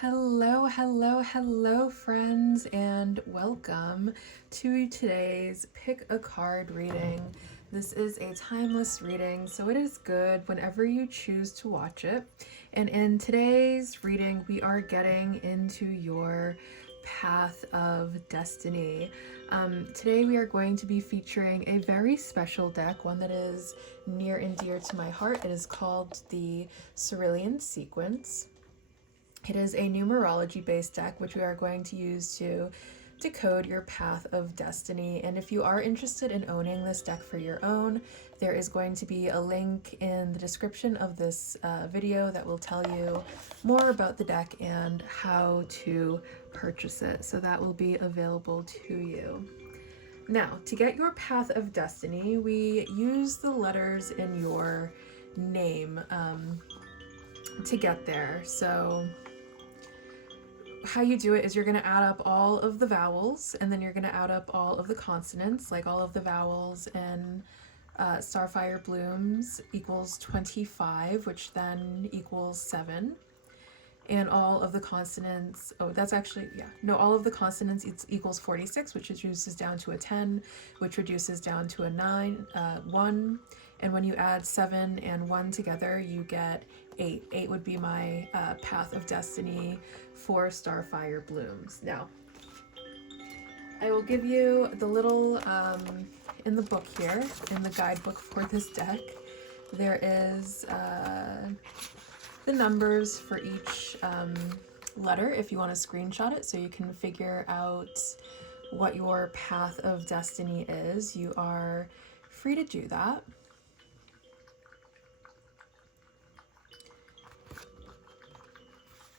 Hello, hello, hello, friends, and welcome to today's Pick a Card reading. This is a timeless reading, so it is good whenever you choose to watch it. And in today's reading, we are getting into your path of destiny. Today, we are going to be featuring a very special deck, one that is near and dear to my heart. It is called the Cerulean Sequence. It is a numerology based deck which we are going to use to decode your path of destiny. And if you are interested in owning this deck for your own, there is going to be a link in the description of this video that will tell you more about the deck and how to purchase it. So that will be available to you. Now, to get your path of destiny, we use the letters in your name to get there. So how you do it is you're going to add up all of the vowels, and then you're going to add up all of the consonants, like all of the vowels in Starfire Blooms equals 25, which then equals 7. And all of the consonants, all of the consonants equals 46, which reduces down to a 10, which reduces down to a 1. And when you add 7 and 1 together, you get 8. 8 would be my path of destiny for Starfire Blooms. Now, I will give you the little, in the book here, in the guidebook for this deck, there is the numbers for each letter if you want to screenshot it so you can figure out what your path of destiny is. You are free to do that.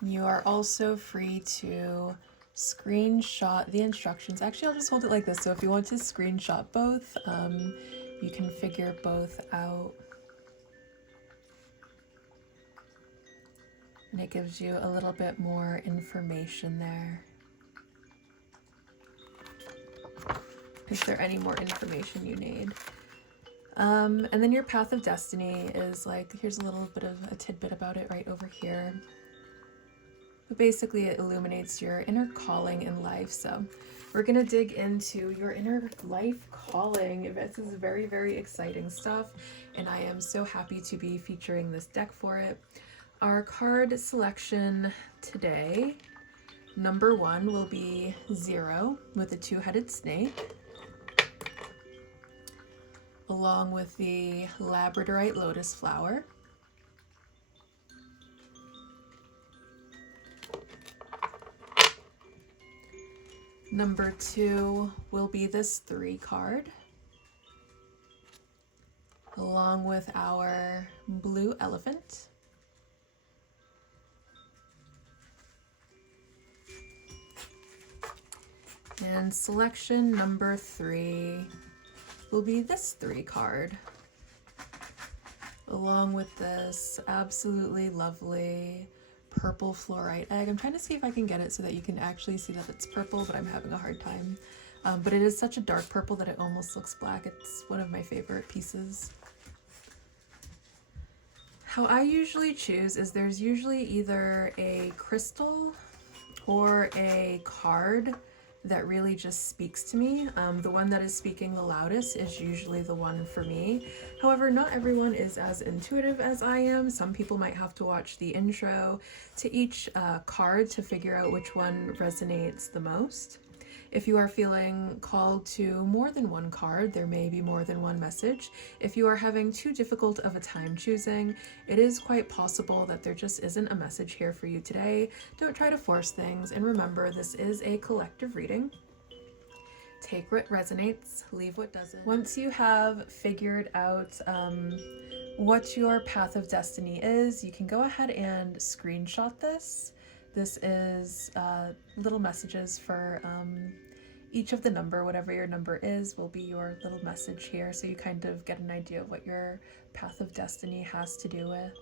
You are also free to screenshot the instructions. Actually, I'll just hold it like this. So if you want to screenshot both, you can figure both out. And it gives you a little bit more information there. Is there any more information you need? And then your path of destiny is like, here's a little bit of a tidbit about it right over here. But basically it illuminates your inner calling in life. So we're gonna dig into your inner life calling. This is very, very exciting stuff, and I am so happy to be featuring this deck for it. Our card selection today, number 1 will be 0 with a 2-headed snake, along with the labradorite lotus flower. Number 2 will be this 3 card, along with our blue elephant. And selection number 3 will be this 3 card, along with this absolutely lovely purple fluorite egg. I'm trying to see if I can get it so that you can actually see that it's purple, but I'm having a hard time. But it is such a dark purple that it almost looks black. It's one of my favorite pieces. How I usually choose is there's usually either a crystal or a card that really just speaks to me. The one that is speaking the loudest is usually the one for me. However, not everyone is as intuitive as I am. Some people might have to watch the intro to each card to figure out which one resonates the most. If you are feeling called to more than one card, there may be more than one message. If you are having too difficult of a time choosing, it is quite possible that there just isn't a message here for you today. Don't try to force things, and remember, this is a collective reading. Take what resonates, leave what doesn't. Once you have figured out what your path of destiny is, you can go ahead and screenshot this. This is little messages for each of the number. Whatever your number is will be your little message here, so you kind of get an idea of what your path of destiny has to do with.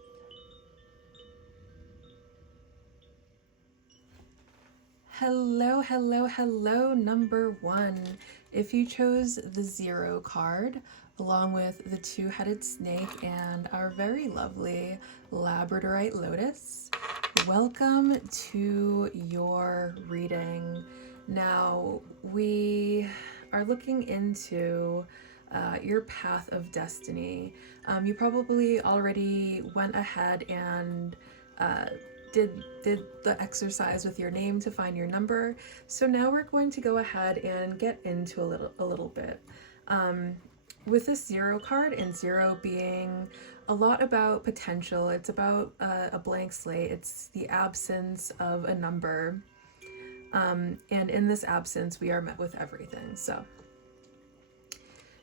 Hello, hello, hello, number 1. If you chose the 0 card, along with the 2-headed snake and our very lovely labradorite lotus, Welcome to your reading. Now, we are looking into your path of destiny. You probably already went ahead and did the exercise with your name to find your number. So now we're going to go ahead and get into a little bit. With this 0 card, and 0 being a lot about potential, it's about a blank slate, it's the absence of a number. And in this absence, we are met with everything. So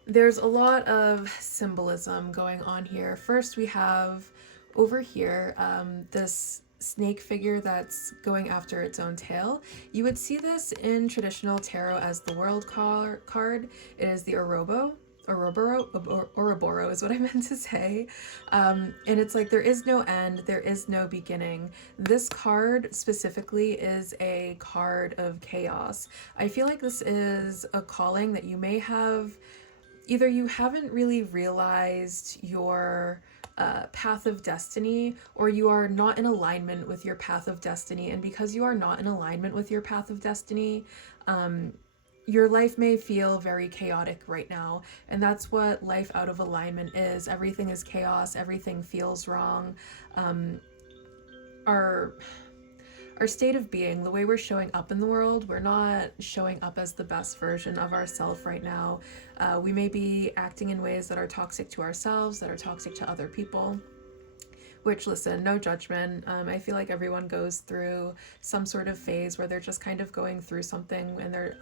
there's a lot of symbolism going on here. First, we have over here this snake figure that's going after its own tail. You would see this in traditional tarot as the world card. It is the Ouroboros is what I meant to say. And it's like there is no end, there is no beginning. This card specifically is a card of chaos. I feel like this is a calling that you may have, either you haven't really realized your path of destiny, or you are not in alignment with your path of destiny. And because you are not in alignment with your path of destiny, your life may feel very chaotic right now. And that's what life out of alignment is. Everything is chaos. Everything feels wrong. Our state of being, the way we're showing up in the world, we're not showing up as the best version of ourselves right now. We may be acting in ways that are toxic to ourselves, that are toxic to other people. Which, listen, no judgment. I feel like everyone goes through some sort of phase where they're just kind of going through something and they're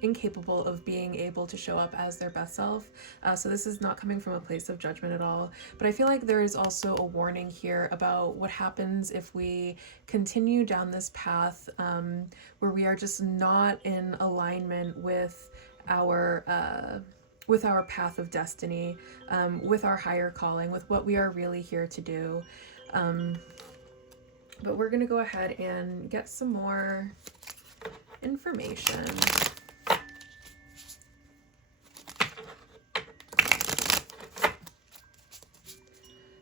incapable of being able to show up as their best self. So this is not coming from a place of judgment at all. But I feel like there is also a warning here about what happens if we continue down this path where we are just not in alignment with our path of destiny, with our higher calling, with what we are really here to do. But we're going to go ahead and get some more information.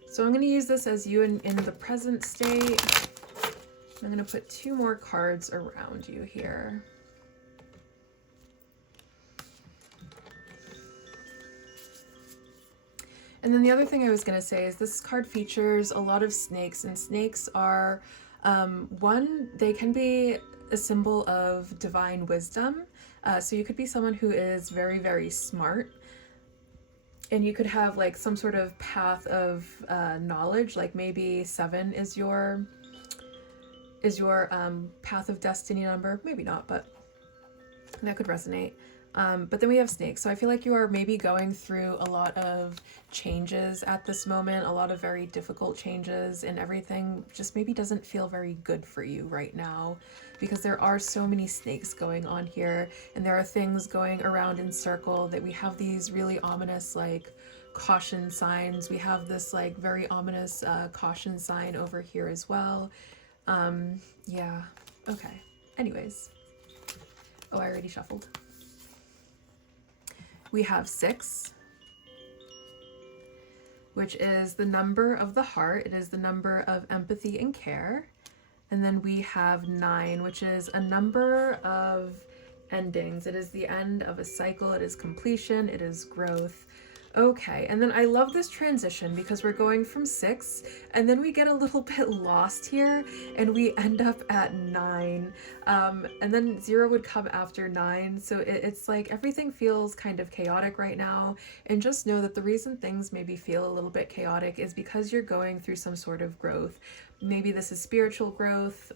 So I'm going to use this as you in the present state. I'm going to put 2 more cards around you here. And then the other thing I was going to say is this card features a lot of snakes, and snakes are, they can be a symbol of divine wisdom. So you could be someone who is very, very smart, and you could have like some sort of path of knowledge, like maybe 7 is your path of destiny number. Maybe not, but that could resonate. But then we have snakes. So I feel like you are maybe going through a lot of changes at this moment, a lot of very difficult changes, and everything just maybe doesn't feel very good for you right now because there are so many snakes going on here, and there are things going around in circle that we have these really ominous like caution signs. We have this like very ominous caution sign over here as well. Yeah. Okay. Anyways. Oh, I already shuffled. We have 6, which is the number of the heart. It is the number of empathy and care. And then we have 9, which is a number of endings. It is the end of a cycle. It is completion. It is growth. Okay, and then I love this transition because we're going from 6 and then we get a little bit lost here and we end up at 9, and then 0 would come after 9. So it's like everything feels kind of chaotic right now, and just know that the reason things maybe feel a little bit chaotic is because you're going through some sort of growth. Maybe this is spiritual growth.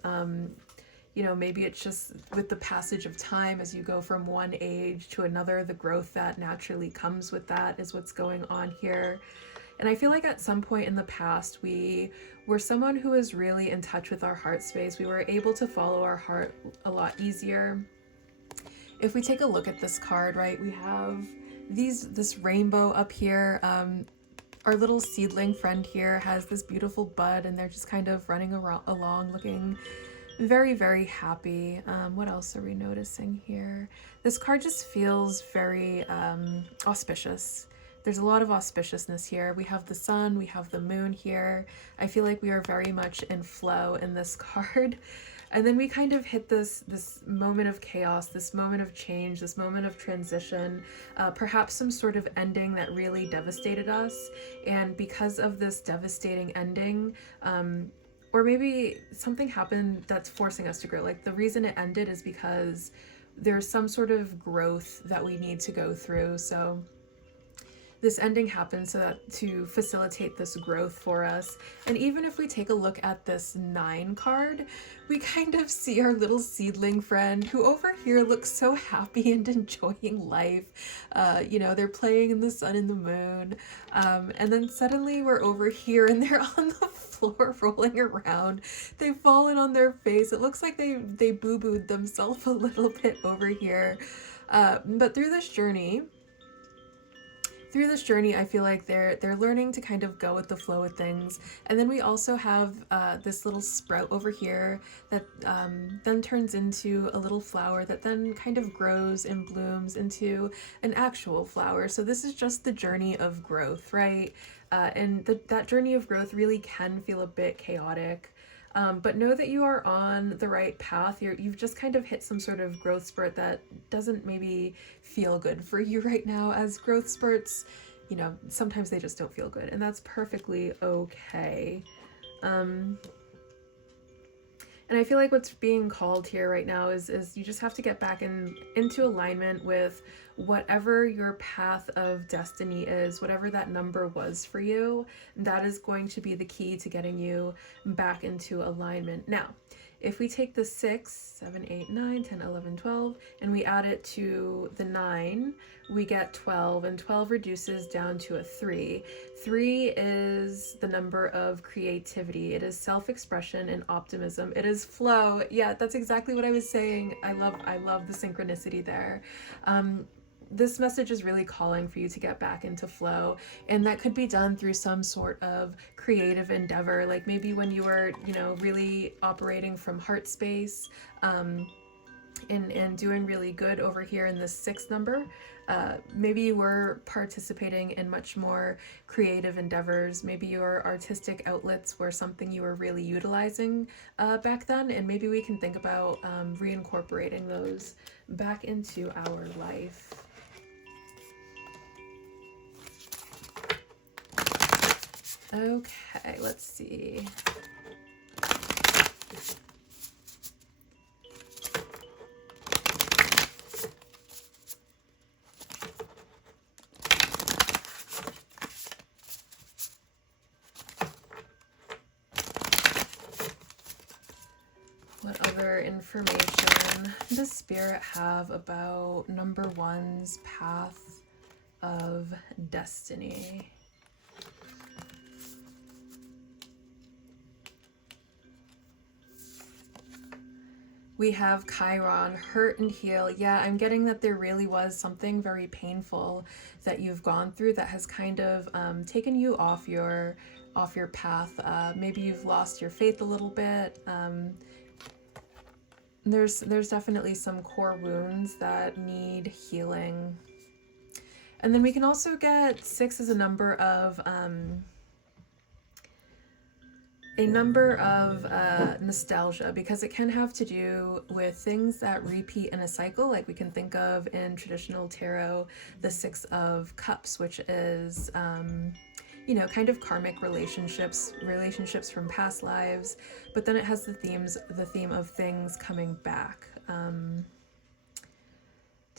You know, maybe it's just with the passage of time as you go from one age to another, the growth that naturally comes with that is what's going on here. And I feel like at some point in the past, we were someone who was really in touch with our heart space. We were able to follow our heart a lot easier. If we take a look at this card, right, we have this rainbow up here. Our little seedling friend here has this beautiful bud, and they're just kind of running along looking very, very happy. What else are we noticing here? This card just feels very auspicious, there's a lot of auspiciousness here. We have the sun, we have the moon here. I feel like we are very much in flow in this card. And then we kind of hit this moment of chaos, this moment of change, this moment of transition, perhaps some sort of ending that really devastated us. And because of this devastating ending, or maybe something happened that's forcing us to grow. Like the reason it ended is because there's some sort of growth that we need to go through. So this ending happens so that to facilitate this growth for us. And even if we take a look at this 9 card, we kind of see our little seedling friend who over here looks so happy and enjoying life. They're playing in the sun and the moon. And then suddenly we're over here and they're on the floor rolling around. They've fallen on their face. It looks like they boo-booed themselves a little bit over here. But through this journey, I feel like they're learning to kind of go with the flow of things. And then we also have this little sprout over here that then turns into a little flower that then kind of grows and blooms into an actual flower. So this is just the journey of growth, right? And that journey of growth really can feel a bit chaotic. But know that you are on the right path. You've just kind of hit some sort of growth spurt that doesn't maybe feel good for you right now, as growth spurts, sometimes they just don't feel good, and that's perfectly okay. And I feel like what's being called here right now is you just have to get back into alignment with whatever your path of destiny is, whatever that number was for you. That is going to be the key to getting you back into alignment. Now, if we take the 6, 7, 8, 9, 10, 11, 12, and we add it to the 9, we get 12, and 12 reduces down to a 3. 3 is the number of creativity. It is self-expression and optimism. It is flow. Yeah, that's exactly what I was saying. I love the synchronicity there. This message is really calling for you to get back into flow, and that could be done through some sort of creative endeavor, like maybe when you were really operating from heart space, and doing really good over here in this 6 number. Maybe you were participating in much more creative endeavors. Maybe your artistic outlets were something you were really utilizing back then, and maybe we can think about reincorporating those back into our life. Okay, let's see. What other information does Spirit have about number 1's path of destiny? We have Chiron, hurt and heal. Yeah, I'm getting that there really was something very painful that you've gone through that has kind of taken you off your path. Maybe you've lost your faith a little bit. There's definitely some core wounds that need healing. And then we can also get 6 as a number of nostalgia, because it can have to do with things that repeat in a cycle. Like we can think of in traditional tarot the 6 of Cups, which is kind of karmic relationships from past lives, but then it has the theme of things coming back.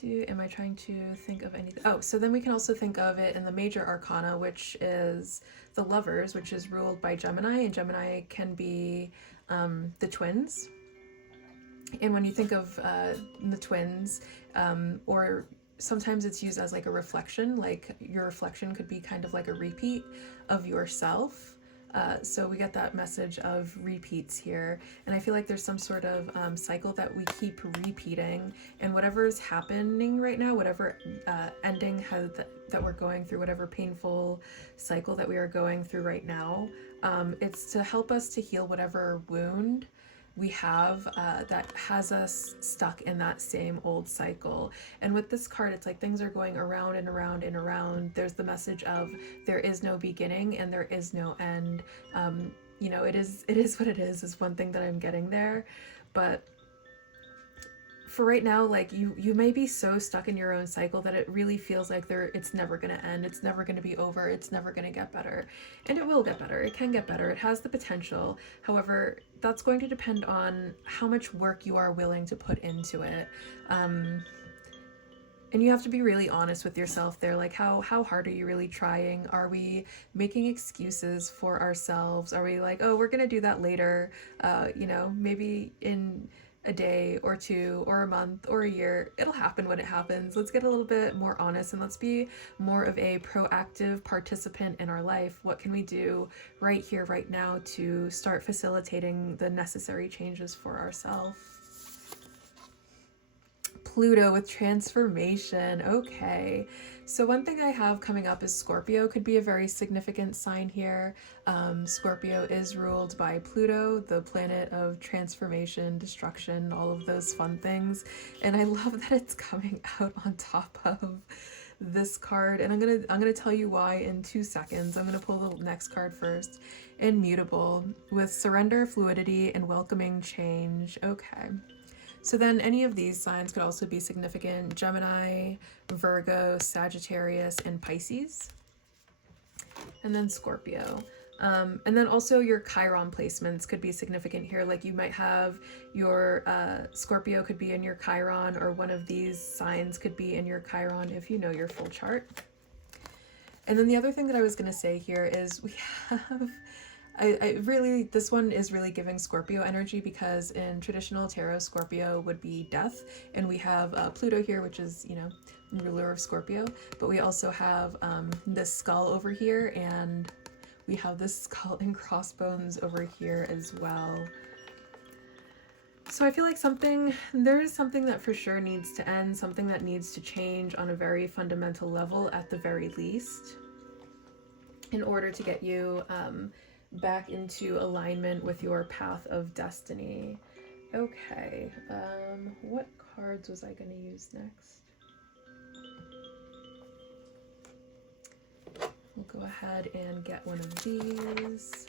Am I trying to think of anything? Oh, so then we can also think of it in the major arcana, which is the Lovers, which is ruled by Gemini, and Gemini can be the twins. And when you think of the twins, or sometimes it's used as like a reflection, like your reflection could be kind of like a repeat of yourself. So we get that message of repeats here, and I feel like there's some sort of cycle that we keep repeating, and whatever is happening right now, whatever ending that we're going through, whatever painful cycle that we are going through right now, it's to help us to heal whatever wound we have that has us stuck in that same old cycle. And with this card, it's like things are going around and around and around. There's the message of there is no beginning and there is no end. You know, it is what it is one thing that I'm getting there. But for right now, like you may be so stuck in your own cycle that it really feels like it's never going to end, it's never going to be over, it's never going to get better. And it will get better, it can get better, it has the potential. However, that's going to depend on how much work you are willing to put into it. And you have to be really honest with yourself there. Like, how hard are you really trying? Are we making excuses for ourselves? Are we like, oh, we're gonna do that later, you know, maybe in a day or two or a month or a year? It'll happen when it happens. Let's get a little bit more honest and let's be more of a proactive participant in our life. What can we do right here, right now to start facilitating the necessary changes for ourselves? Pluto with transformation. Okay, so one thing I have coming up is Scorpio could be a very significant sign here. Scorpio is ruled by Pluto, the planet of transformation, destruction, all of those fun things. And I love that it's coming out on top of this card. And I'm gonna tell you why in 2 seconds. I'm gonna pull the next card first. Immutable with surrender, fluidity, and welcoming change. Okay. So then any of these signs could also be significant: Gemini, Virgo, Sagittarius, and Pisces. And then Scorpio. And then also your Chiron placements could be significant here. Like you might have your Scorpio could be in your Chiron, or one of these signs could be in your Chiron if you know your full chart. And then the other thing that I was going to say here is we have... I really, this one is really giving Scorpio energy, because in traditional tarot, Scorpio would be death, and we have Pluto here, which is, you know, ruler of Scorpio, but we also have this skull over here, and we have this skull and crossbones over here as well. So I feel like there is something that for sure needs to end, something that needs to change on a very fundamental level at the very least, in order to get you back into alignment with your path of destiny. Okay, what cards was I going to use next? We'll go ahead and get one of these.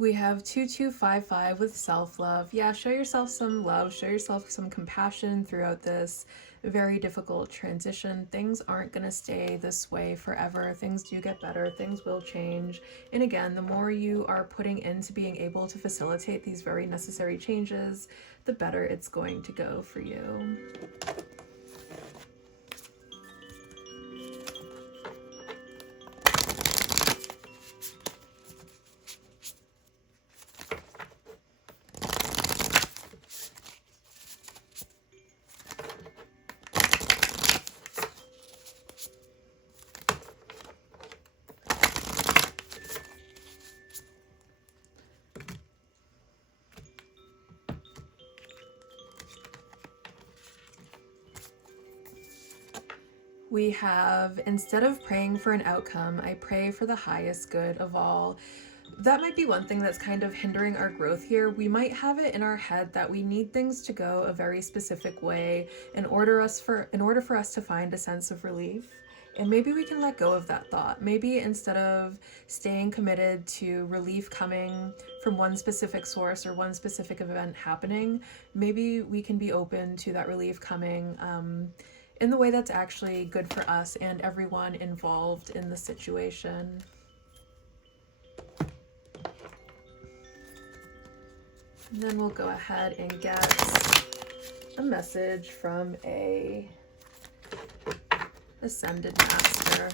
We have 2255 with self-love. Yeah, show yourself some love, show yourself some compassion throughout this very difficult transition. Things aren't going to stay this way forever. Things do get better, things will change. And again, the more you are putting into being able to facilitate these very necessary changes, the better it's going to go for you. We have, instead of praying for an outcome, I pray for the highest good of all. That might be one thing that's kind of hindering our growth here. We might have it in our head that we need things to go a very specific way in order for us to find a sense of relief. And maybe we can let go of that thought. Maybe instead of staying committed to relief coming from one specific source or one specific event happening, maybe we can be open to that relief coming in the way that's actually good for us and everyone involved in the situation. And then we'll go ahead and get a message from a Ascended Master.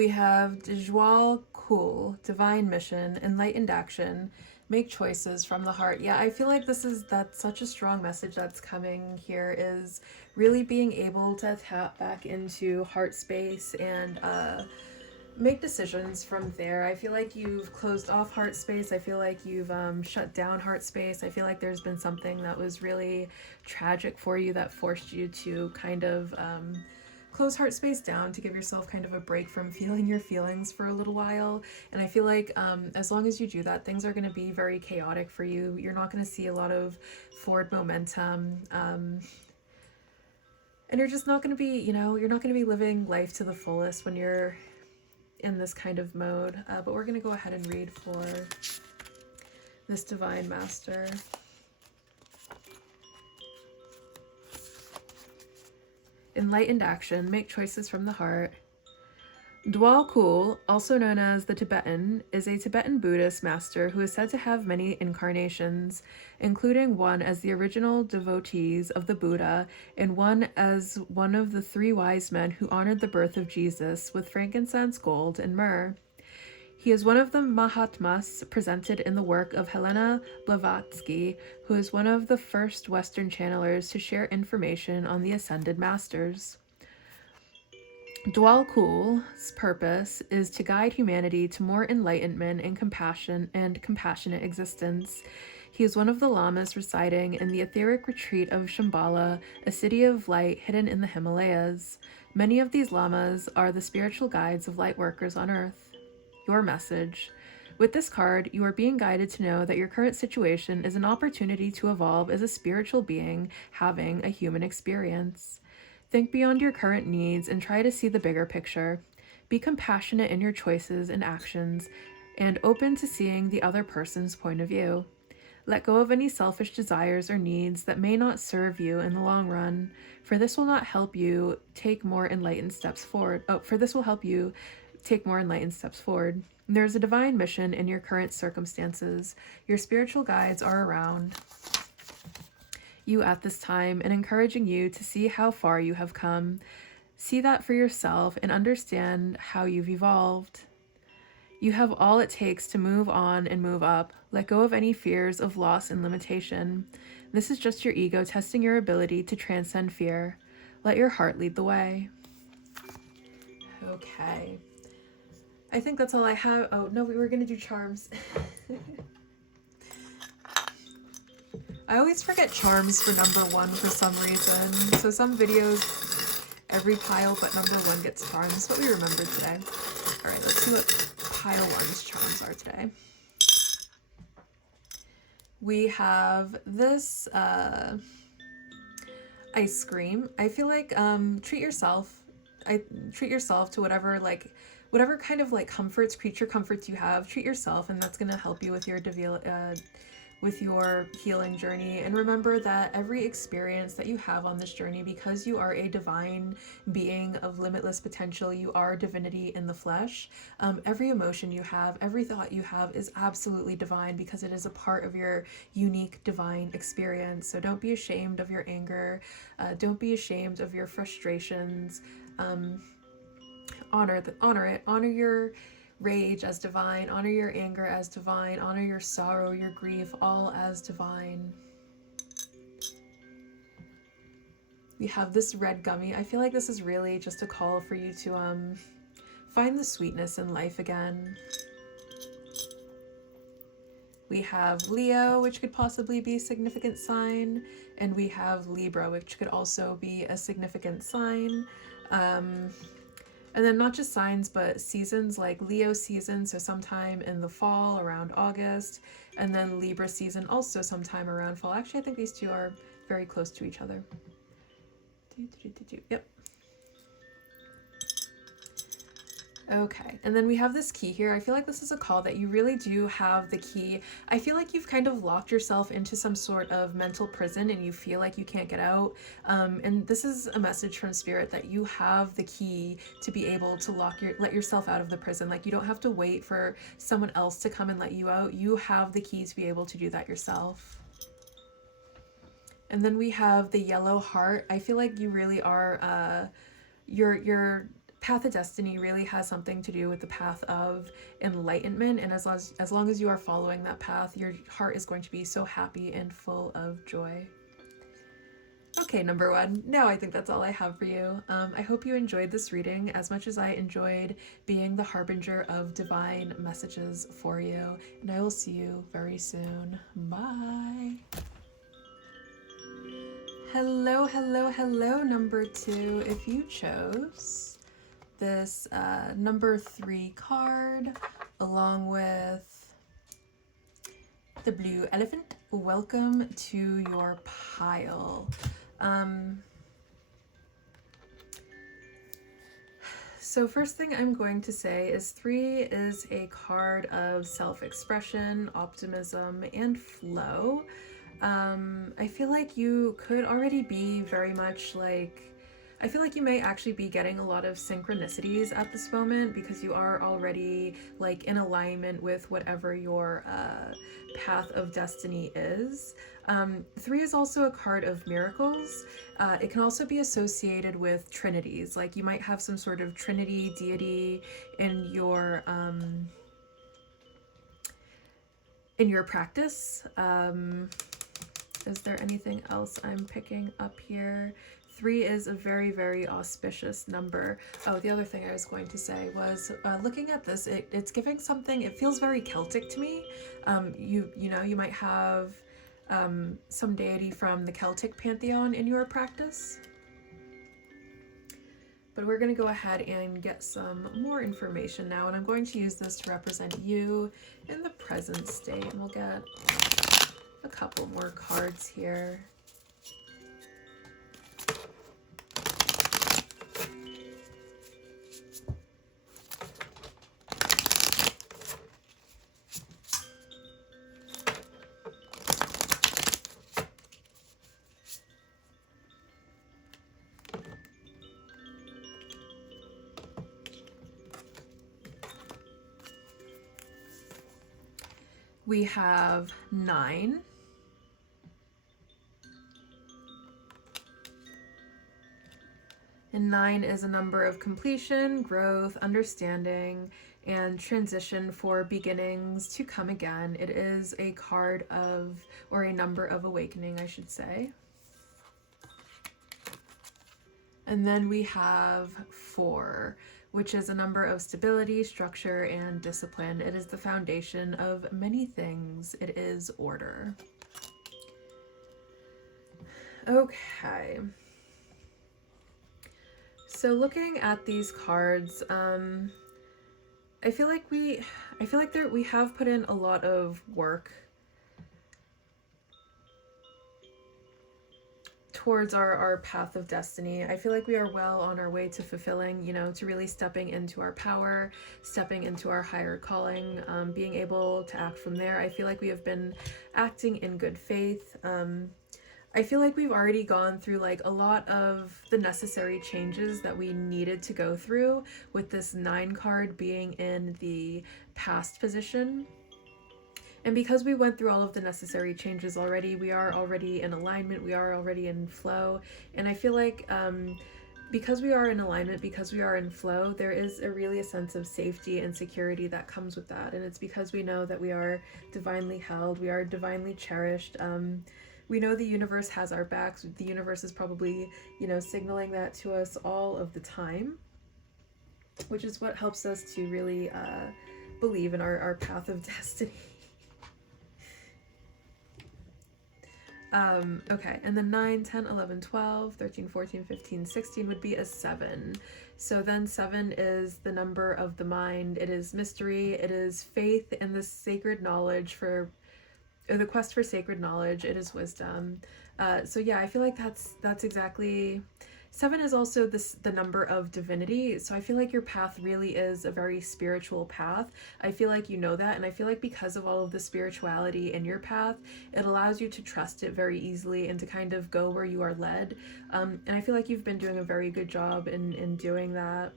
We have Joie Cool, Divine Mission, Enlightened Action, Make Choices from the Heart. Yeah, I feel like that's such a strong message that's coming here, is really being able to tap back into heart space and make decisions from there. I feel like you've closed off heart space. I feel like you've shut down heart space. I feel like there's been something that was really tragic for you that forced you to kind of close heart space down, to give yourself kind of a break from feeling your feelings for a little while. And I feel like as long as you do that, things are going to be very chaotic for you. You're not going to see a lot of forward momentum. And you're just not going to be, you're not going to be living life to the fullest when you're in this kind of mode. But we're going to go ahead and read for this Divine Master. Enlightened Action, Make Choices from the Heart. Dwal Kul, also known as the Tibetan, is a Tibetan Buddhist master who is said to have many incarnations, including one as the original devotees of the Buddha and one as one of the 3 wise men who honored the birth of Jesus with frankincense, gold, and myrrh. He is one of the Mahatmas presented in the work of Helena Blavatsky, who is one of the first Western channelers to share information on the Ascended Masters. Dwal Kul's purpose is to guide humanity to more enlightenment and compassionate existence. He is one of the lamas residing in the etheric retreat of Shambhala, a city of light hidden in the Himalayas. Many of these lamas are the spiritual guides of light workers on Earth. Your message. With this card, you are being guided to know that your current situation is an opportunity to evolve as a spiritual being having a human experience. Think beyond your current needs and try to see the bigger picture. Be compassionate in your choices and actions and open to seeing the other person's point of view. Let go of any selfish desires or needs that may not serve you in the long run, for this will not help you take more enlightened steps forward. There is a divine mission in your current circumstances. Your spiritual guides are around you at this time and encouraging you to see how far you have come. See that for yourself and understand how you've evolved. You have all it takes to move on and move up. Let go of any fears of loss and limitation. This is just your ego testing your ability to transcend fear. Let your heart lead the way. Okay. I think that's all I have. Oh, no, we were going to do charms. I always forget charms for number 1 for some reason. So some videos, every pile but number 1 gets charms. That's what we remembered today. All right, let's see what pile 1's charms are today. We have this ice cream. I feel like treat yourself to whatever kind of creature comforts you have. Treat yourself, and that's going to help you with your healing journey. And remember that every experience that you have on this journey, because you are a divine being of limitless potential, you are divinity in the flesh. Every emotion you have, every thought you have is absolutely divine, because it is a part of your unique divine experience. So don't be ashamed of your anger. Don't be ashamed of your frustrations. Honor it. Honor your rage as divine, honor your anger as divine, honor your sorrow, your grief, all as divine. We have this red gummy. I feel like this is really just a call for you to find the sweetness in life again. We have Leo, which could possibly be a significant sign, and we have Libra, which could also be a significant sign. And then not just signs, but seasons, like Leo season, so sometime in the fall, around August, and then Libra season, also sometime around fall. Actually, I think these two are very close to each other. Yep. Okay, and then we have this key here. I feel like this is a call that you really do have the key. I feel like you've kind of locked yourself into some sort of mental prison and you feel like you can't get out. And this is a message from Spirit that you have the key to be able to let yourself out of the prison. Like, you don't have to wait for someone else to come and let you out. You have the key to be able to do that yourself. And then we have the yellow heart. I feel like you really are, you're path of destiny really has something to do with the path of enlightenment, and as long as you are following that path, your heart is going to be so happy and full of joy. Okay, number one. Now I think that's all I have for you. I hope you enjoyed this reading as much as I enjoyed being the harbinger of divine messages for you, and I will see you very soon. Bye. Hello, hello, hello, number two. If you chose this number 3 card along with the blue elephant, welcome to your pile. So first thing I'm going to say is 3 is a card of self-expression, optimism, and flow. I feel like you could already be very much like, I feel like you may actually be getting a lot of synchronicities at this moment because you are already like in alignment with whatever your path of destiny is. 3 is also a card of miracles. It can also be associated with trinities. Like you might have some sort of trinity deity in your practice. Is there anything else I'm picking up here? 3 is a very, very auspicious number. Oh, the other thing I was going to say was, looking at this, it's giving something, it feels very Celtic to me. You know, you might have some deity from the Celtic pantheon in your practice. But we're going to go ahead and get some more information now, and I'm going to use this to represent you in the present state, and we'll get a couple more cards here. We have 9. And 9 is a number of completion, growth, understanding, and transition for beginnings to come again. It is a card of, or a number of awakening, I should say. And then we have 4, which is a number of stability, structure, and discipline. It is the foundation of many things. It is order. Okay. So looking at these cards, I feel like we have put in a lot of work towards our path of destiny. I feel like we are well on our way to fulfilling, you know, to really stepping into our power, stepping into our higher calling, being able to act from there. I feel like we have been acting in good faith. I feel like we've already gone through like a lot of the necessary changes that we needed to go through, with this 9 card being in the past position. And because we went through all of the necessary changes already, we are already in alignment, we are already in flow. And I feel like because we are in alignment, because we are in flow, there is a sense of safety and security that comes with that. And it's because we know that we are divinely held, we are divinely cherished. We know the universe has our backs. The universe is probably, you know, signaling that to us all of the time, which is what helps us to really believe in our path of destiny. Okay, and then 9, 10, 11, 12, 13, 14, 15, 16 would be a 7. So then 7 is the number of the mind. It is mystery. It is faith in the sacred knowledge the quest for sacred knowledge. It is wisdom. So yeah, I feel like that's exactly. 7 is also the number of divinity. So I feel like your path really is a very spiritual path. I feel like you know that, and I feel like because of all of the spirituality in your path, it allows you to trust it very easily and to kind of go where you are led. And I feel like you've been doing a very good job in doing that.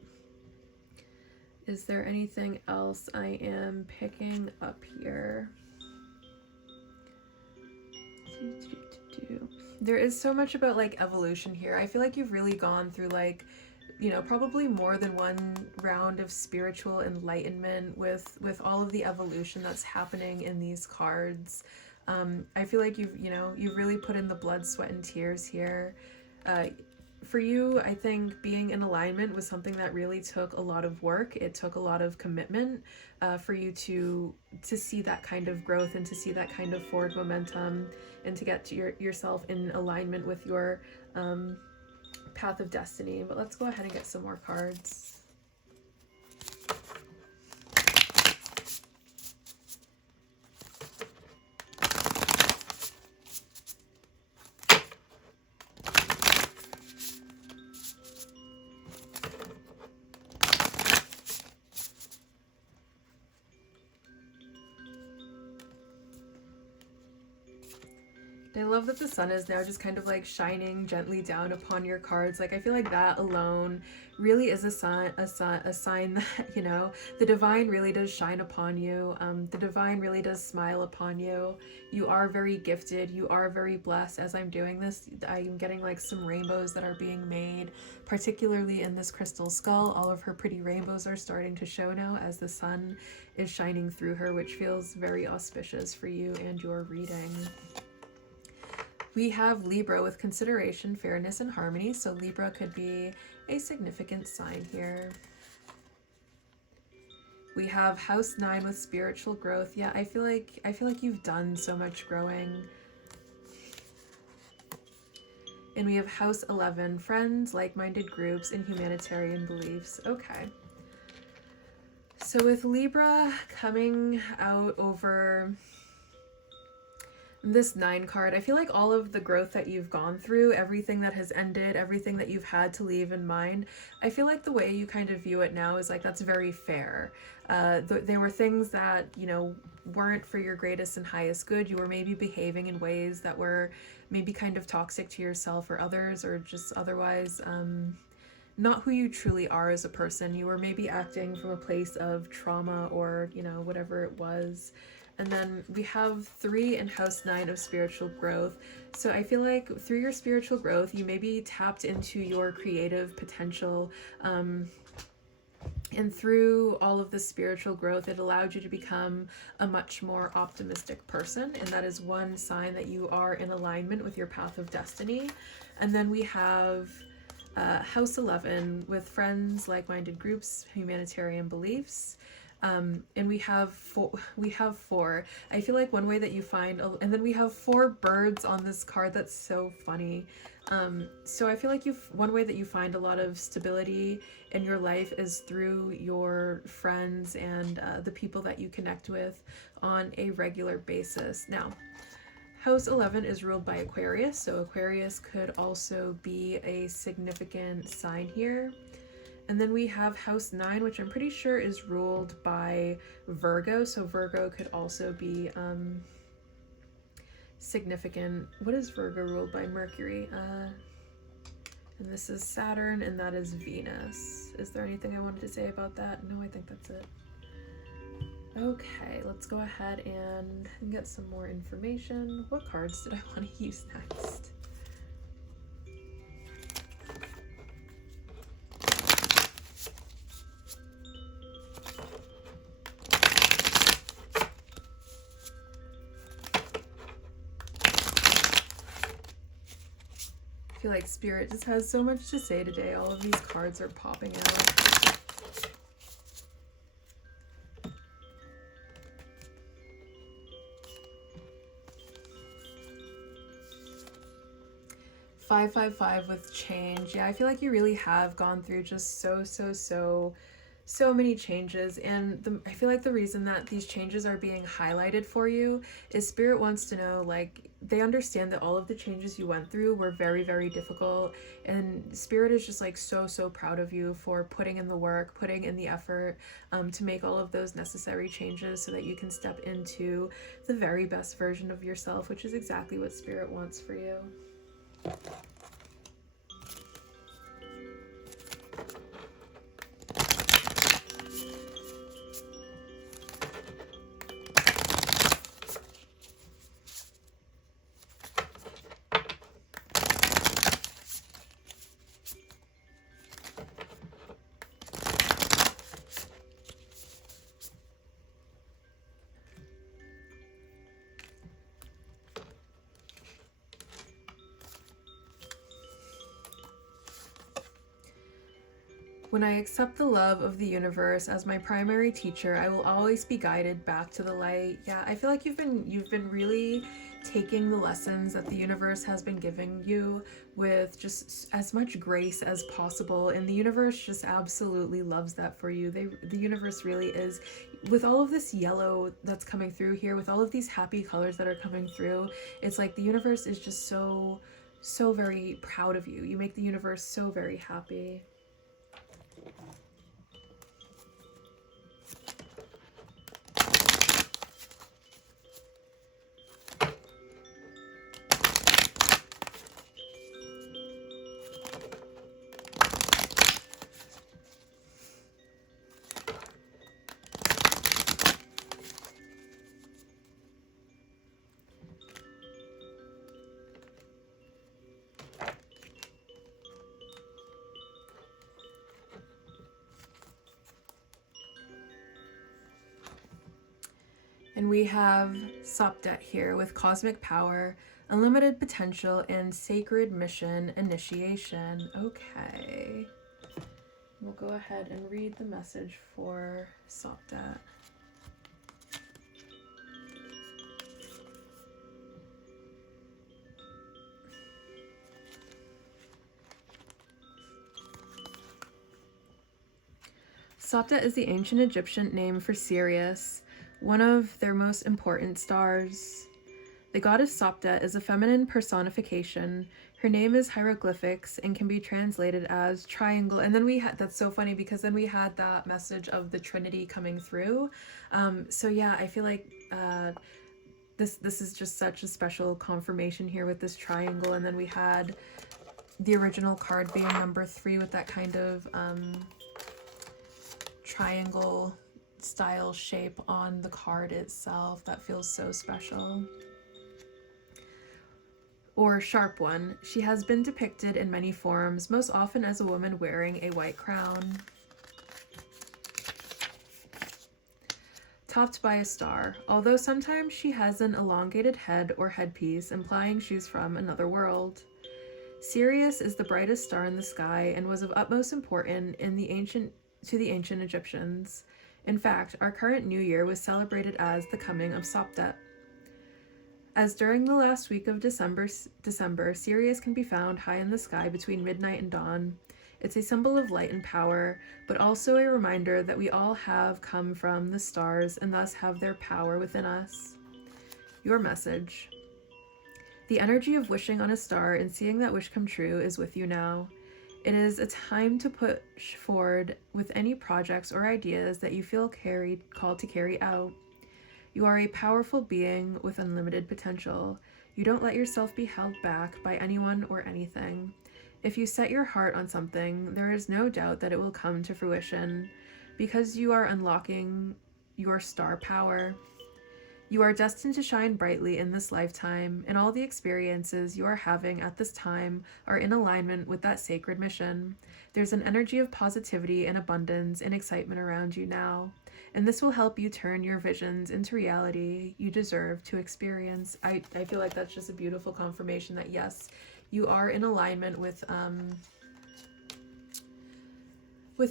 Is there anything else I am picking up here? There is so much about like evolution here. I feel like you've really gone through like, probably more than one round of spiritual enlightenment with all of the evolution that's happening in these cards. I feel like you've really put in the blood, sweat, and tears here. For you, I think being in alignment was something that really took a lot of work. It took a lot of commitment for you to see that kind of growth and to see that kind of forward momentum and to get to yourself in alignment with your path of destiny. But let's go ahead and get some more cards. I love that the sun is now just kind of like shining gently down upon your cards. Like, I feel like that alone really is a sign that, the divine really does shine upon you. The divine really does smile upon you. You are very gifted. You are very blessed. As I'm doing this, I'm getting like some rainbows that are being made, particularly in this crystal skull. All of her pretty rainbows are starting to show now as the sun is shining through her, which feels very auspicious for you and your reading. We have Libra with consideration, fairness, and harmony. So Libra could be a significant sign here. We have House 9 with spiritual growth. Yeah, I feel like you've done so much growing. And we have House 11, friends, like-minded groups, and humanitarian beliefs. Okay. So with Libra coming out over this 9 card, I feel like all of the growth that you've gone through, everything that has ended, everything that you've had to leave in mind, I feel like the way you kind of view it now is like that's very fair. There were things that, weren't for your greatest and highest good. You were maybe behaving in ways that were maybe kind of toxic to yourself or others, or just otherwise not who you truly are as a person. You were maybe acting from a place of trauma or, whatever it was. And then we have 3 in House 9 of spiritual growth. So I feel like through your spiritual growth, you maybe tapped into your creative potential. And through all of the spiritual growth, it allowed you to become a much more optimistic person. And that is one sign that you are in alignment with your path of destiny. And then we have House 11 with friends, like-minded groups, humanitarian beliefs. And we have four. I feel like one way that you find, and then we have 4 birds on this card. That's so funny. So I feel like one way that you find a lot of stability in your life is through your friends and the people that you connect with on a regular basis. Now, House 11 is ruled by Aquarius, so Aquarius could also be a significant sign here. And then we have House 9, which I'm pretty sure is ruled by Virgo. So Virgo could also be significant. What is Virgo ruled by? Mercury. And this is Saturn, and that is Venus. Is there anything I wanted to say about that? No, I think that's it. Okay, let's go ahead and get some more information. What cards did I want to use next? I feel like Spirit just has so much to say today. All of these cards are popping out. $555 with change. Yeah, I feel like you really have gone through just so many changes, and I feel like the reason that these changes are being highlighted for you is Spirit wants to know, like, they understand that all of the changes you went through were very, very difficult, and Spirit is just like so proud of you for putting in the work, putting in the effort to make all of those necessary changes so that you can step into the very best version of yourself, which is exactly what Spirit wants for you. When I accept the love of the universe as my primary teacher, I will always be guided back to the light. Yeah, I feel like you've been really taking the lessons that the universe has been giving you with just as much grace as possible, and the universe just absolutely loves that for you. The universe really is, with all of this yellow that's coming through here, with all of these happy colors that are coming through, it's like the universe is just so very proud of you. You make the universe so very happy. And we have Sopdet here with cosmic power, unlimited potential, and sacred mission initiation. Okay. We'll go ahead and read the message for Sopdet. Sopdet is the ancient Egyptian name for Sirius, one of their most important stars. The goddess Sopdet is a feminine personification. Her name is hieroglyphics and can be translated as triangle. And then we had, that's so funny because then we had that message of the Trinity coming through. So yeah, I feel like this is just such a special confirmation here with this triangle. And then we had the original card being number 3 with that kind of triangle style shape on the card itself. That feels so special. Or sharp one. She has been depicted in many forms, most often as a woman wearing a white crown, topped by a star, although sometimes she has an elongated head or headpiece, implying she's from another world. Sirius is the brightest star in the sky and was of utmost importance to the ancient Egyptians. In fact, our current new year was celebrated as the coming of Sopdet. As during the last week of December, Sirius can be found high in the sky between midnight and dawn. It's a symbol of light and power, but also a reminder that we all have come from the stars and thus have their power within us. Your message. The energy of wishing on a star and seeing that wish come true is with you now. It is a time to push forward with any projects or ideas that you feel called to carry out. You are a powerful being with unlimited potential. You don't let yourself be held back by anyone or anything. If you set your heart on something, there is no doubt that it will come to fruition, because you are unlocking your star power. You are destined to shine brightly in this lifetime, and all the experiences you are having at this time are in alignment with that sacred mission. There's an energy of positivity and abundance and excitement around you now, and this will help you turn your visions into reality you deserve to experience. I feel like that's just a beautiful confirmation that yes, you are in alignment with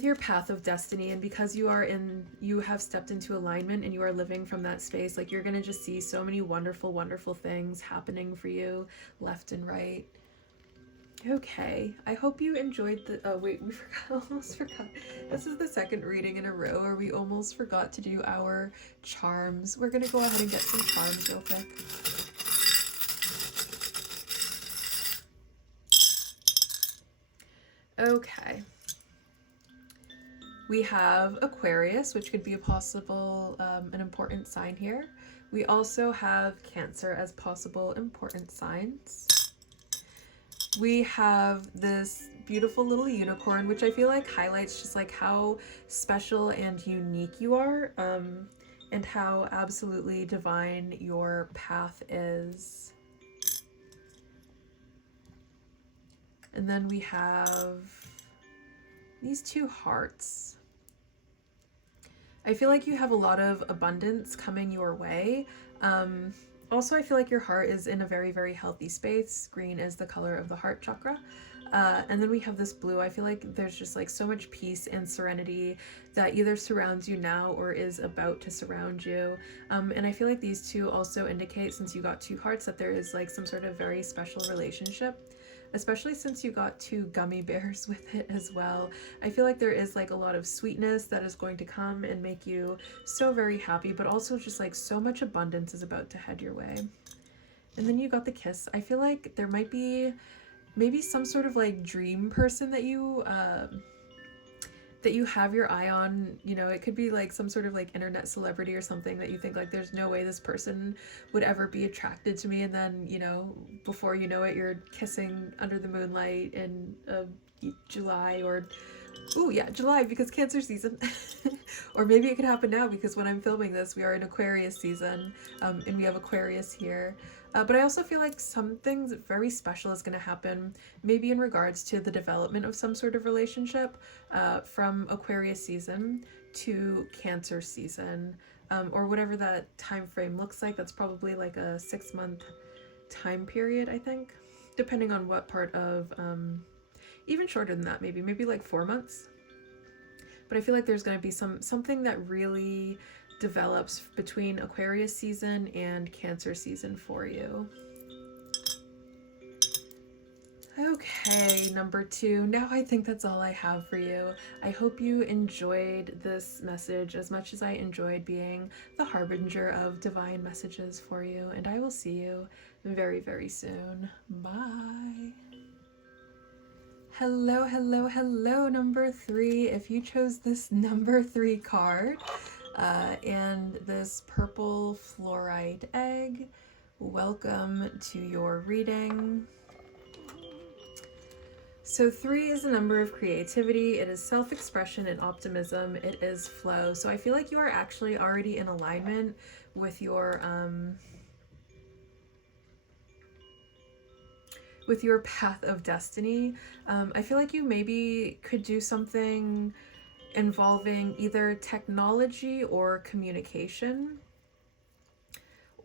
your path of destiny, and because you have stepped into alignment and you are living from that space, like you're gonna just see so many wonderful things happening for you left and right. Okay, I hope you enjoyed the wait, we almost forgot. This is the second reading in a row where we almost forgot to do our charms. We're gonna go ahead and get some charms real quick. Okay. We have Aquarius, which could be a possible, an important sign here. We also have Cancer as possible important signs. We have this beautiful little unicorn, which I feel like highlights just like how special and unique you are, and how absolutely divine your path is. And then we have these 2 hearts. I feel like you have a lot of abundance coming your way. Also, I feel like your heart is in a very, very healthy space. Green is the color of the heart chakra. And then we have this blue. I feel like there's just like so much peace and serenity that either surrounds you now or is about to surround you. And I feel like these two also indicate, since you got two hearts, that there is like some sort of very special relationship, especially since you got two gummy bears with it as well. I feel like there is like a lot of sweetness that is going to come and make you so very happy, but also just like so much abundance is about to head your way. And then you got the kiss. I feel like there might be maybe some sort of like dream person that you have your eye on. You know, it could be like some sort of like internet celebrity or something that you think like there's no way this person would ever be attracted to me, and then, you know, before you know it, you're kissing under the moonlight in July, or oh yeah, July, because Cancer season. Or maybe it could happen now, because when I'm filming this, we are in Aquarius season, and we have Aquarius here. But I also feel like something very special is going to happen, maybe in regards to the development of some sort of relationship, from Aquarius season to Cancer season, or whatever that time frame looks like. That's probably like a 6-month time period, I think, depending on what part of, even shorter than that, maybe like 4 months. But I feel like there's going to be something that really develops between Aquarius season and Cancer season for you. Okay, number 2. Now I think that's all I have for you. I hope you enjoyed this message as much as I enjoyed being the harbinger of divine messages for you, and I will see you very, very soon. Bye. Hello, hello, hello, number 3. If you chose this number 3 card, and this purple fluorite egg, welcome to your reading. So 3 is a number of creativity. It is self-expression and optimism. It is flow. So I feel like you are actually already in alignment with your path of destiny. I feel like you maybe could do something involving either technology or communication,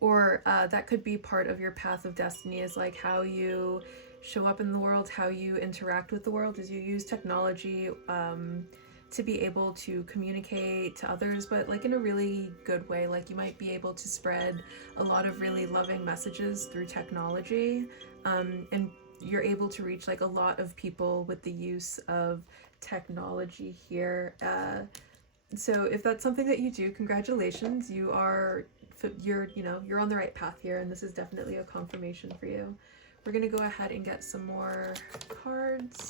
or that could be part of your path of destiny, is like how you show up in the world, how you interact with the world, as you use technology to be able to communicate to others, but like in a really good way. Like you might be able to spread a lot of really loving messages through technology, and you're able to reach like a lot of people with the use of technology here. So if that's something that you do, congratulations, you're on the right path here, and this is definitely a confirmation for you. We're gonna go ahead and get some more cards.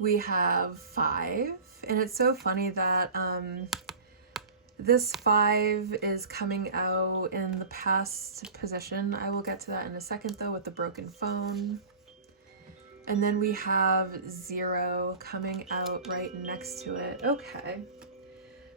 We have 5, and it's so funny that this 5 is coming out in the past position. I will get to that in a second though, with the broken phone. And then we have 0 coming out right next to it. Okay.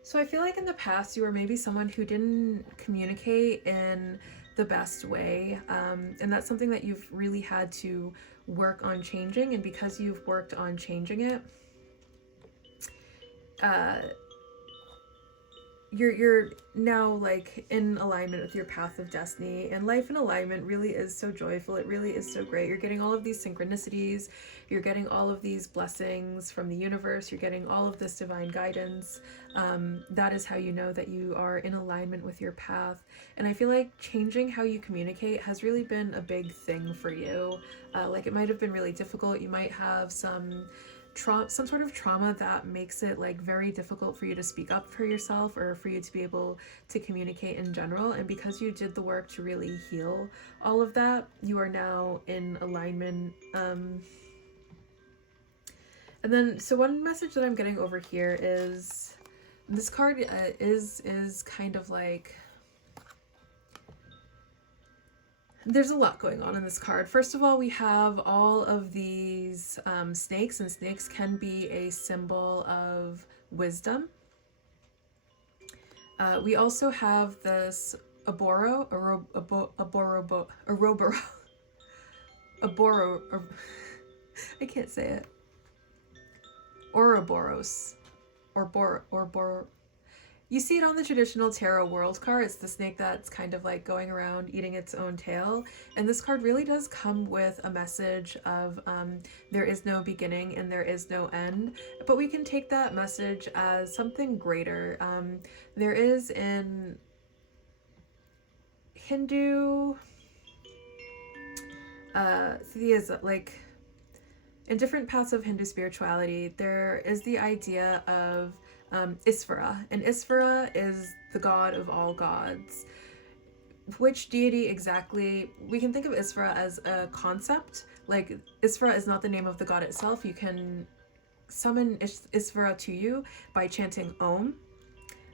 So I feel like in the past you were maybe someone who didn't communicate in the best way, and that's something that you've really had to work on changing. And because you've worked on changing it, you're now like in alignment with your path of destiny, and life in alignment really is so joyful. It really is so great. You're getting all of these synchronicities, you're getting all of these blessings from the universe, you're getting all of this divine guidance. That is how you know that you are in alignment with your path. And I feel like changing how you communicate has really been a big thing for you. Like it might have been really difficult. You might have some sort of trauma that makes it like very difficult for you to speak up for yourself, or for you to be able to communicate in general. And because you did the work to really heal all of that, you are now in alignment. And then, so one message that I'm getting over here is this card is kind of like, there's a lot going on in this card. First of all, we have all of these snakes, and snakes can be a symbol of wisdom. We also have this I can't say it. Ouroboros. You see it on the traditional tarot world card. It's the snake that's kind of like going around eating its own tail. And this card really does come with a message of there is no beginning and there is no end. But we can take that message as something greater. There is in Hindu theism, like in different paths of Hindu spirituality, there is the idea of Isvara, and Isvara is the god of all gods. Which deity exactly? We can think of Isvara as a concept. Like, Isvara is not the name of the god itself. You can summon Isvara to you by chanting Om.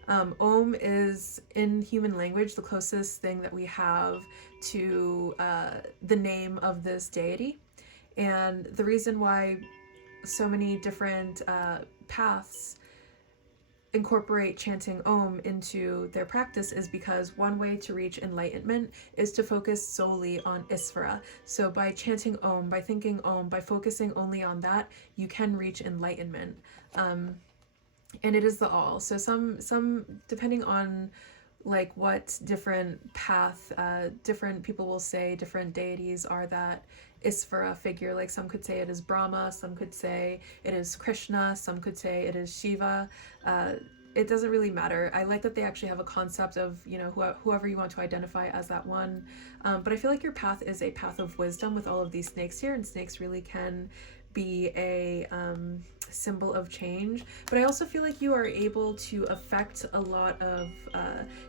Om is, in human language, the closest thing that we have to the name of this deity. And the reason why so many different paths incorporate chanting Om into their practice is because one way to reach enlightenment is to focus solely on Isvara. So by chanting Om, by thinking Om, by focusing only on that, you can reach enlightenment. And it is the all. So some depending on like what different path different people will say different deities are that Isvara figure. Like some could say it is Brahma, some could say it is Krishna, some could say it is Shiva. It doesn't really matter. I like that they actually have a concept of, you know, whoever you want to identify as that one. But I feel like your path is a path of wisdom with all of these snakes here, and snakes really can be a symbol of change. But I also feel like you are able to affect a lot of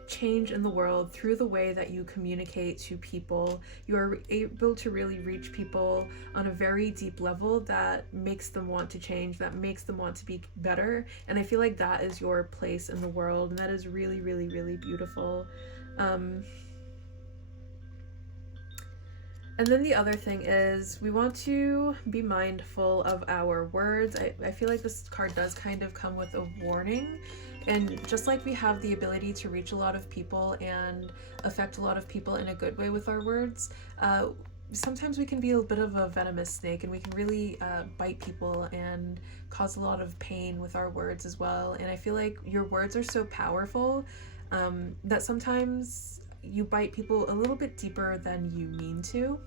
change in the world through the way that you communicate to people. You are able to really reach people on a very deep level that makes them want to change, that makes them want to be better. And I feel like that is your place in the world, and that is really, really, really beautiful. And then the other thing is we want to be mindful of our words. I feel like this card does kind of come with a warning. And just like we have the ability to reach a lot of people and affect a lot of people in a good way with our words, sometimes we can be a bit of a venomous snake, and we can really bite people and cause a lot of pain with our words as well. And I feel like your words are so powerful that sometimes you bite people a little bit deeper than you mean to.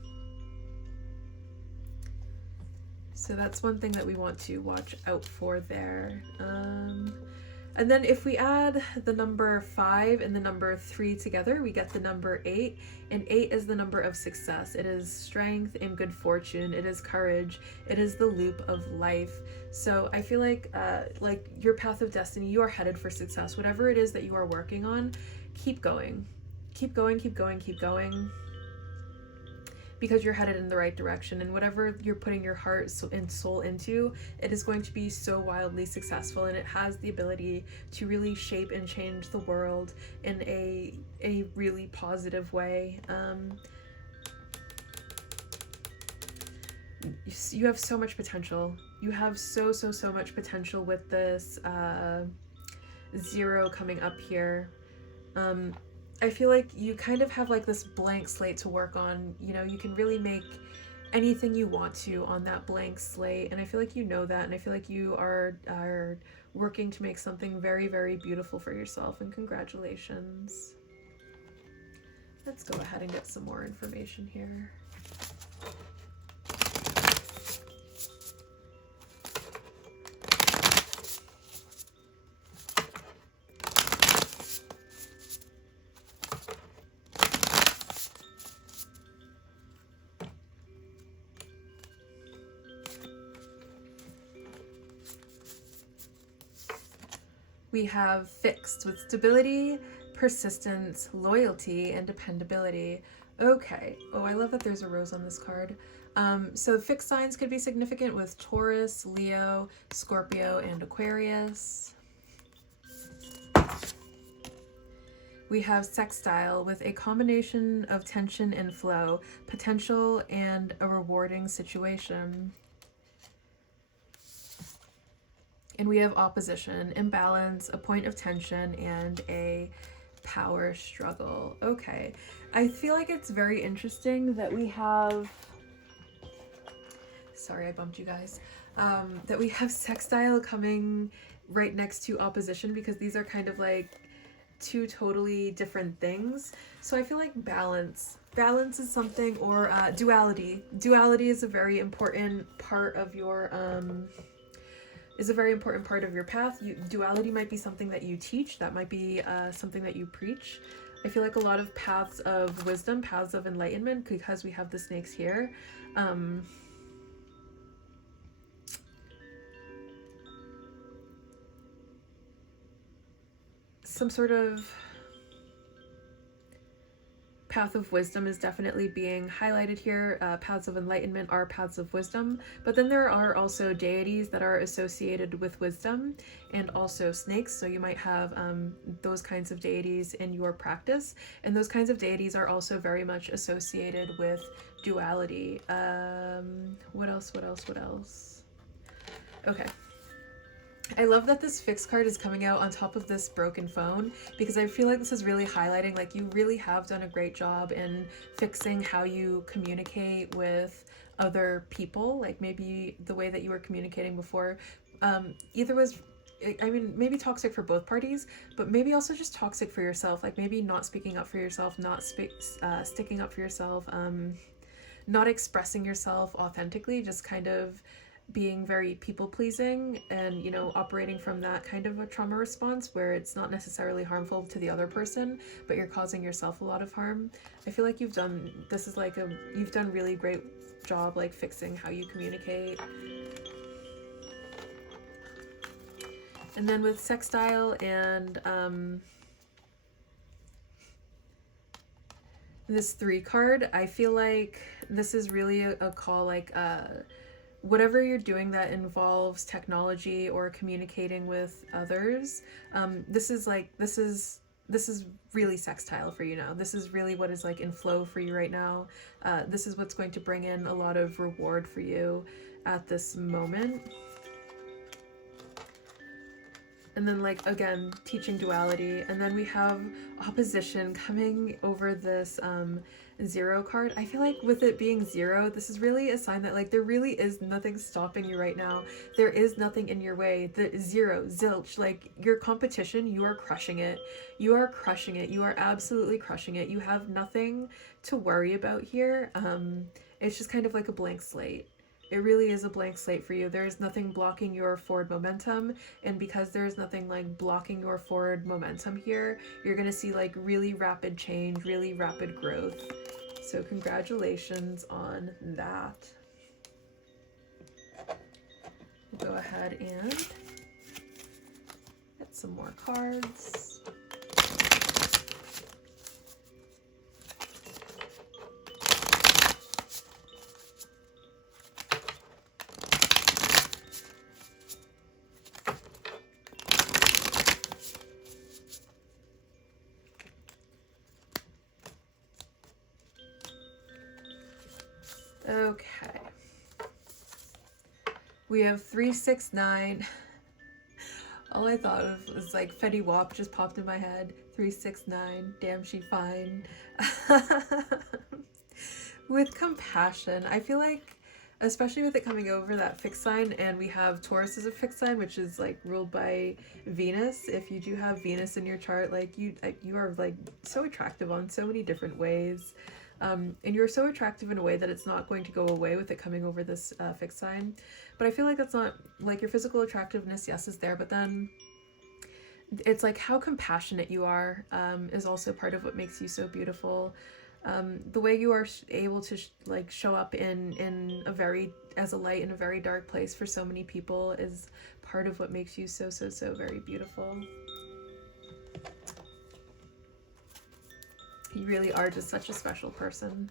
So that's one thing that we want to watch out for there. And then if we add the number 5 and the number 3 together, we get the number 8. And 8 is the number of success. It is strength and good fortune. It is courage. It is the loop of life. So I feel like your path of destiny, you are headed for success. Whatever it is that you are working on, keep going. Keep going, keep going, keep going, because you're headed in the right direction, and whatever you're putting your heart and soul into, it is going to be so wildly successful, and it has the ability to really shape and change the world in a really positive way. You have so much potential. You have so much potential with this 0 coming up here. I feel like you kind of have like this blank slate to work on. You know, you can really make anything you want to on that blank slate, and I feel like you know that, and I feel like you are working to make something very, very beautiful for yourself, and congratulations. Let's go ahead and get some more information here. We have fixed with stability, persistence, loyalty, and dependability. Okay. Oh, I love that there's a rose on this card. So fixed signs could be significant with Taurus, Leo, Scorpio, and Aquarius. we have sextile with a combination of tension and flow, potential and a rewarding situation. And we have opposition, imbalance, a point of tension, and a power struggle. Okay, I feel like it's very interesting that we have, sorry I bumped you guys, that we have sextile coming right next to opposition, because these are kind of like two totally different things. So I feel like balance is something, or duality is a very important part of your path. Duality might be something that you teach, that might be something that you preach. I feel like a lot of paths of wisdom, paths of enlightenment, because we have the snakes here, some sort of path of wisdom is definitely being highlighted here. Paths of enlightenment are paths of wisdom, but then there are also deities that are associated with wisdom, and also snakes. So you might have those kinds of deities in your practice, and those kinds of deities are also very much associated with duality. What else? Okay. I love that this fixed card is coming out on top of this broken phone, because I feel like this is really highlighting, like, you really have done a great job in fixing how you communicate with other people. Like, maybe the way that you were communicating before either was, I mean, maybe toxic for both parties, but maybe also just toxic for yourself. Like, maybe not speaking up for yourself, not sticking up for yourself, not expressing yourself authentically, just kind of being very people-pleasing, and, you know, operating from that kind of a trauma response where it's not necessarily harmful to the other person, but you're causing yourself a lot of harm. I feel like you've done really great job, like, fixing how you communicate. And then with sextile and this 3 card, I feel like this is really a call, like, whatever you're doing that involves technology or communicating with others, this is really sextile for you now. This is really what is, like, in flow for you right now. This is what's going to bring in a lot of reward for you at this moment. And then, like, again, teaching duality. And then we have opposition coming over this 0 card. I feel like with it being 0, this is really a sign that, like, there really is nothing stopping you right now. There is nothing in your way. The 0, zilch, like, your competition, you are crushing it. You are crushing it. You are absolutely crushing it. You have nothing to worry about here. It's just kind of like a blank slate. It really is a blank slate for you. There is nothing blocking your forward momentum, and because there is nothing, like, blocking your forward momentum here, you're gonna see, like, really rapid change, really rapid growth. So congratulations on that. We'll go ahead and get some more cards. Okay. We have 369. All I thought of was, like, Fetty Wap just popped in my head. 369. Damn, she fine. With compassion, I feel like, especially with it coming over that fixed sign, and we have Taurus as a fixed sign, which is, like, ruled by Venus. If you do have Venus in your chart, like, you are, like, so attractive on so many different ways. And you're so attractive in a way that it's not going to go away with it coming over this fixed sign. But I feel like that's not, like, your physical attractiveness, yes, is there, but then it's like how compassionate you are is also part of what makes you so beautiful. The way you are able to like show up in a very, as a light in a very dark place for so many people is part of what makes you so very beautiful. You really are just such a special person.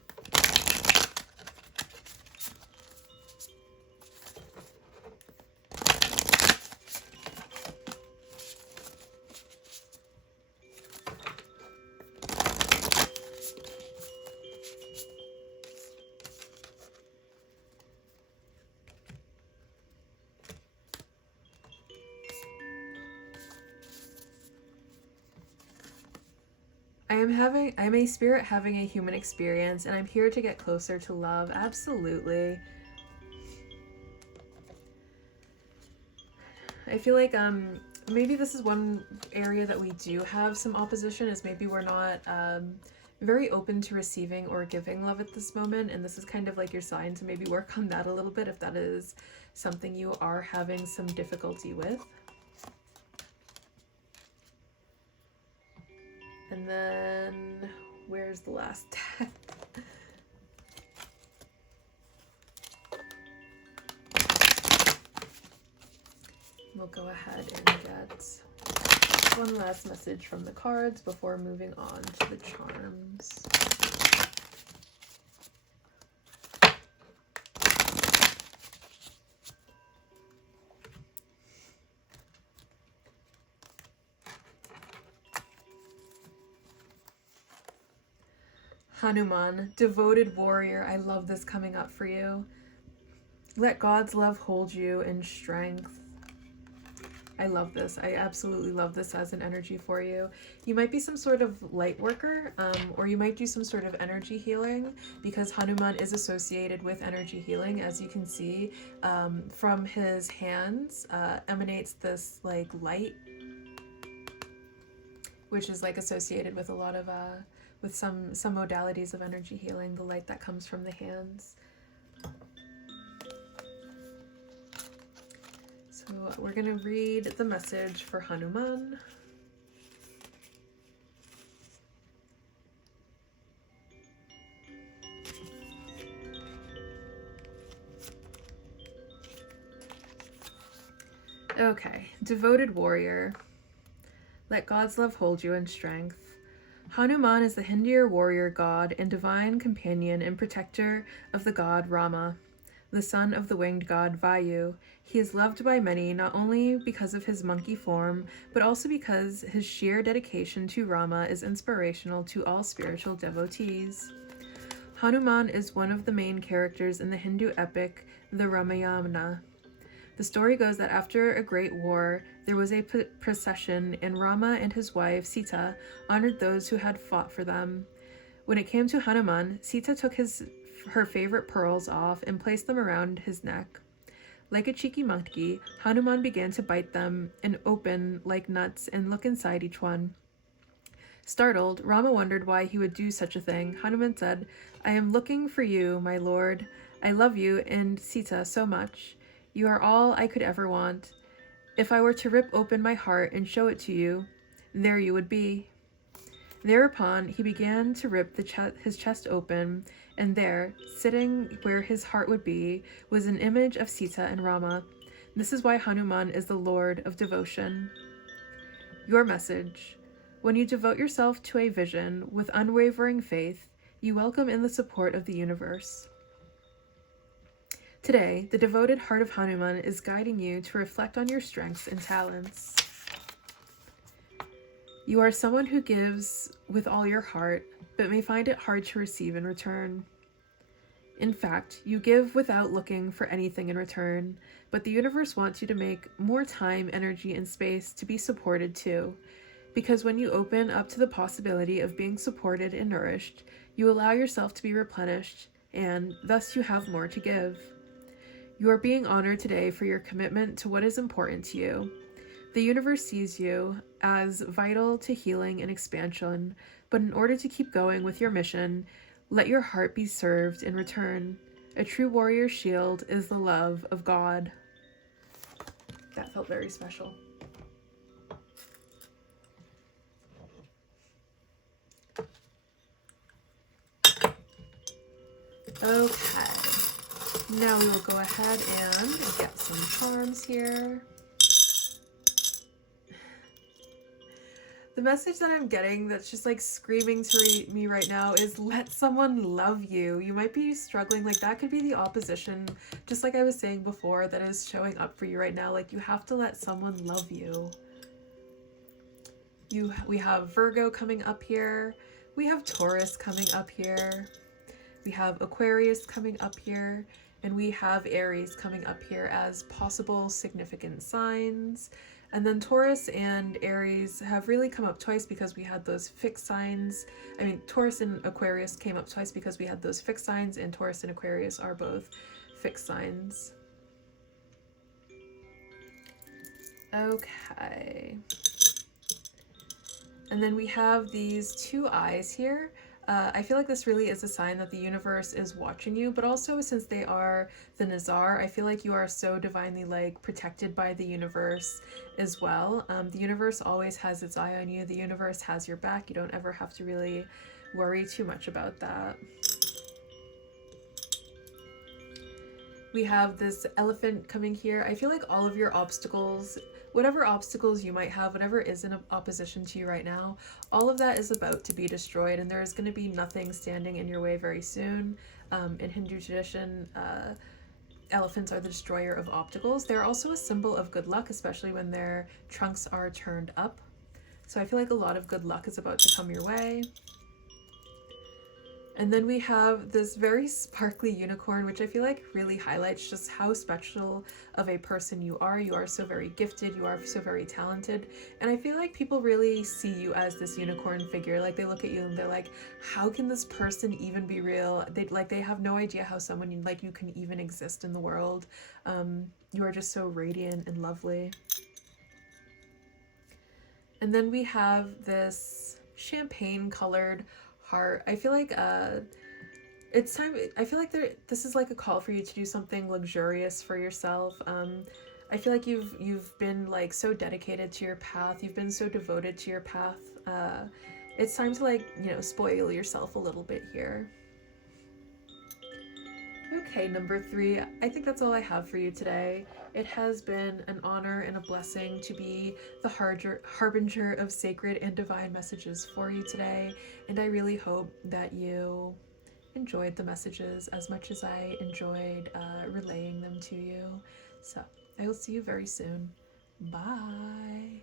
I'm a spirit having a human experience, and I'm here to get closer to love. Absolutely. I feel like maybe this is one area that we do have some opposition, is maybe we're not very open to receiving or giving love at this moment, and this is kind of like your sign to maybe work on that a little bit if that is something you are having some difficulty with. And then where's the last deck? We'll go ahead and get one last message from the cards before moving on to the charms. Hanuman, devoted warrior. I love this coming up for you. Let God's love hold you in strength. I love this. I absolutely love this as an energy for you. You might be some sort of light worker, or you might do some sort of energy healing, because Hanuman is associated with energy healing. As you can see, from his hands emanates this like light, which is like associated with a lot of with some modalities of energy healing, the light that comes from the hands. So we're going to read the message for Hanuman. Okay, devoted warrior. Let God's love hold you in strength. Hanuman is the Hindu warrior god and divine companion and protector of the god Rama, the son of the winged god Vayu. He is loved by many not only because of his monkey form, but also because his sheer dedication to Rama is inspirational to all spiritual devotees. Hanuman is one of the main characters in the Hindu epic, the Ramayana. The story goes that after a great war, there was a procession, and Rama and his wife, Sita, honored those who had fought for them. When it came to Hanuman, Sita took her favorite pearls off and placed them around his neck. Like a cheeky monkey, Hanuman began to bite them and open like nuts and look inside each one. Startled, Rama wondered why he would do such a thing. Hanuman said, "I am looking for you, my lord. I love you and Sita so much. You are all I could ever want. If I were to rip open my heart and show it to you, there you would be." Thereupon, he began to rip his chest open, and there, sitting where his heart would be, was an image of Sita and Rama. This is why Hanuman is the Lord of devotion. Your message. When you devote yourself to a vision with unwavering faith, you welcome in the support of the universe. Today, the devoted heart of Hanuman is guiding you to reflect on your strengths and talents. You are someone who gives with all your heart, but may find it hard to receive in return. In fact, you give without looking for anything in return, but the universe wants you to make more time, energy, and space to be supported too. Because when you open up to the possibility of being supported and nourished, you allow yourself to be replenished, and thus you have more to give. You are being honored today for your commitment to what is important to you. The universe sees you as vital to healing and expansion, but in order to keep going with your mission, let your heart be served in return. A true warrior's shield is the love of God. That felt very special. Okay. Now we will go ahead and get some charms here. The message that I'm getting that's just like screaming to me right now is let someone love you. You might be struggling, like that could be the opposition, just like I was saying before, that is showing up for you right now. Like you have to let someone love you. We have Virgo coming up here. We have Taurus coming up here. We have Aquarius coming up here. And we have Aries coming up here as possible significant signs. And then Taurus and Aries have really come up twice because we had those fixed signs. I mean, Taurus and Aquarius came up twice because we had those fixed signs, and Taurus and Aquarius are both fixed signs. Okay. And then we have these two eyes here. I feel like this really is a sign that the universe is watching you, but also since they are the Nazar, I feel like you are so divinely like protected by the universe as well. The universe always has its eye on you. The universe has your back. You don't ever have to really worry too much about that. We have this elephant coming here. I feel like all of your obstacles, whatever obstacles you might have, whatever is in opposition to you right now, all of that is about to be destroyed, and there is going to be nothing standing in your way very soon. In Hindu tradition, elephants are the destroyer of obstacles. They're also a symbol of good luck, especially when their trunks are turned up. So I feel like a lot of good luck is about to come your way. And then we have this very sparkly unicorn, which I feel like really highlights just how special of a person you are. You are so very gifted, you are so very talented. And I feel like people really see you as this unicorn figure. Like they look at you and they're like, how can this person even be real? They have no idea how someone like you can even exist in the world. You are just so radiant and lovely. And then we have this champagne colored heart. I feel like it's time. I feel like this is like a call for you to do something luxurious for yourself. I feel like you've been like so dedicated to your path. You've been so devoted to your path. It's time to like, you know, spoil yourself a little bit here. Okay, number 3. I think that's all I have for you today. It has been an honor and a blessing to be the harbinger of sacred and divine messages for you today, and I really hope that you enjoyed the messages as much as I enjoyed relaying them to you. So I will see you very soon. Bye.